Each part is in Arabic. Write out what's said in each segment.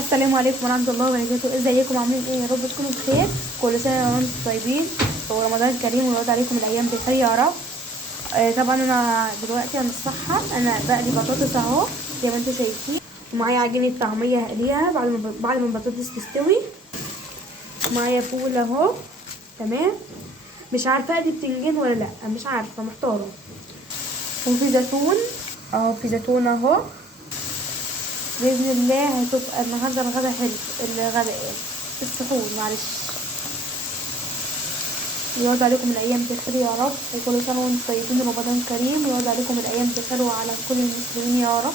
السلام عليكم ورحمه الله وبركاته. ازيكم عاملين ايه؟ يا رب تكونوا بخير. كل سنه وانتم طيبين ورمضان كريم ويعود عليكم الايام بخير يا رب. طبعا انا دلوقتي الصحه انا بقلي بطاطس اهو زي ما انتم شايفين، ومعايا عجينه طعميه هقليها بعد ما البطاطس تستوي. معايا فول اهو. تمام. مش عارفه اقلي بتنجان ولا لا، مش عارفه، محتاره. وفي زيتون اهو، في زيتون اهو. باذن الله هتبقى النهارده الغدا حلو. الغدا ايه؟ السحور، معلش. يعود عليكم الايام بخير يا رب، وكل سنه وانتم طيبين، رمضان كريم ويعود عليكم الايام بخير وعلى كل المسلمين يا رب.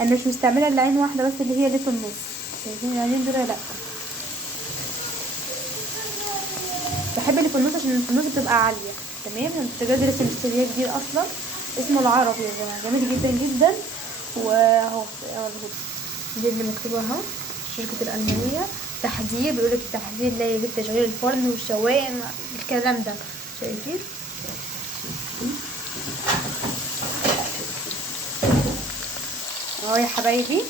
انا مش مستعمله الا عين واحده بس اللي هي اللي في النص، شايفين العينين دول؟ لا، بحب اللي في النص عشان اللي في النص بتبقى عاليه. تمام. البوتاجاز لسه مشترياه جديد اصلا، اسمه العربي يا جماعه، جميل جدا جدا. واهو دي اللي مكتوبه اهو، الشركه الالمانيه. تحذير، بيقولك التحذير لا يجب تشغيل الفرن والشوايه، الكلام ده. شايفين اهو يا حبايبي.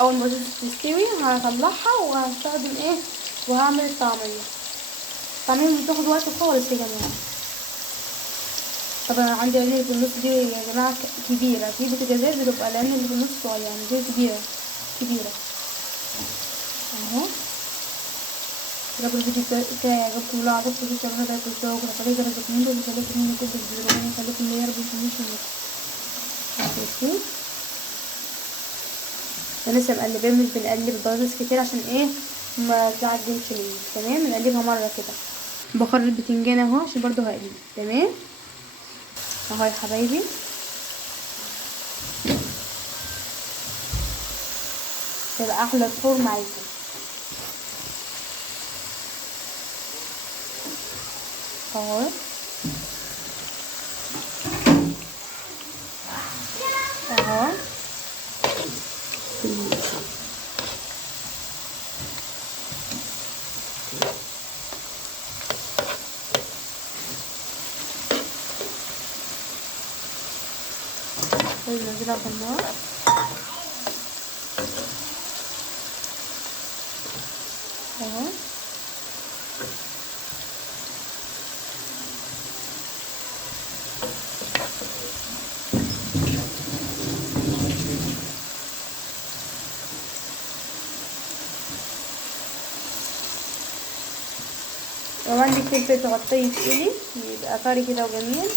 اول ما تستوي هطلعها وهستخدم ايه، وهعمل الطعميه. الطعميه مش بتاخد وقت خالص يا جماعه. طبعا عندي عيني في النص دي يا جماعه كبيره، في بوتاجازات بتبقى العين اللي في النص صغيره، يعني دي كبيره كبيره اهو. رب الفيديو بتاعي عجبكم، لو عجبكم الفيديو تعملوا لايك واشتراك وتفعيل جرس التنبيه، ويخليكم مني كل فيديو يخليكم ليا رب يخليكم منكم. انا لسه مقلباه، مش بنقلب البطاطس كتير عشان ايه ما تعجنش مني. تمام. نقلبها مره كده. بخر البتنجان اهو عشان برضو هقليه. تمام اهو يا حبايبي. هيبقى احلى سحور معاكم اهو. اهو ننزلها في النار اهو. لو عندك فلفل تغطيه تقلي يبقى طري كده وجميل.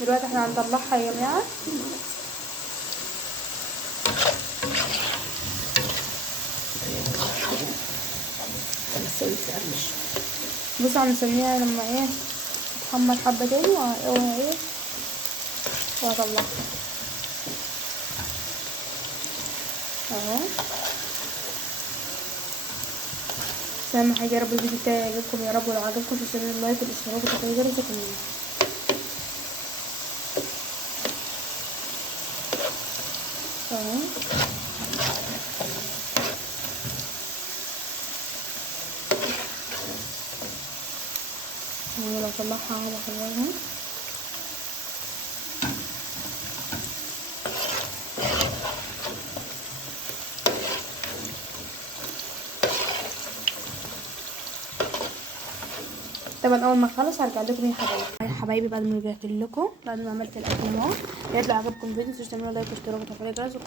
دلوقتي احنا هنطلعها يا جماعه. بصوا هنسميها لما ايه تتحمر حبه تاني وايه وهطلعها اهو. اهم حاجه يا رب الفيديو بتاعي يعجبكم يا رب، ولو عجبكم تشتركوا اللايك والاشتراك وتفعيل جرس التنبيه اهو. انا بطلعها اهو، بخرجها. طبعا اول ما اخلص هرجع لكم يا حبايبي. يا حبايبي بعد ما رجعت لكم، بعد ما عملت الاكل اهو، يا ريت لو عجبكم الفيديو متنسوش تعملوا لايك واشتراك وتفعيل الجرس.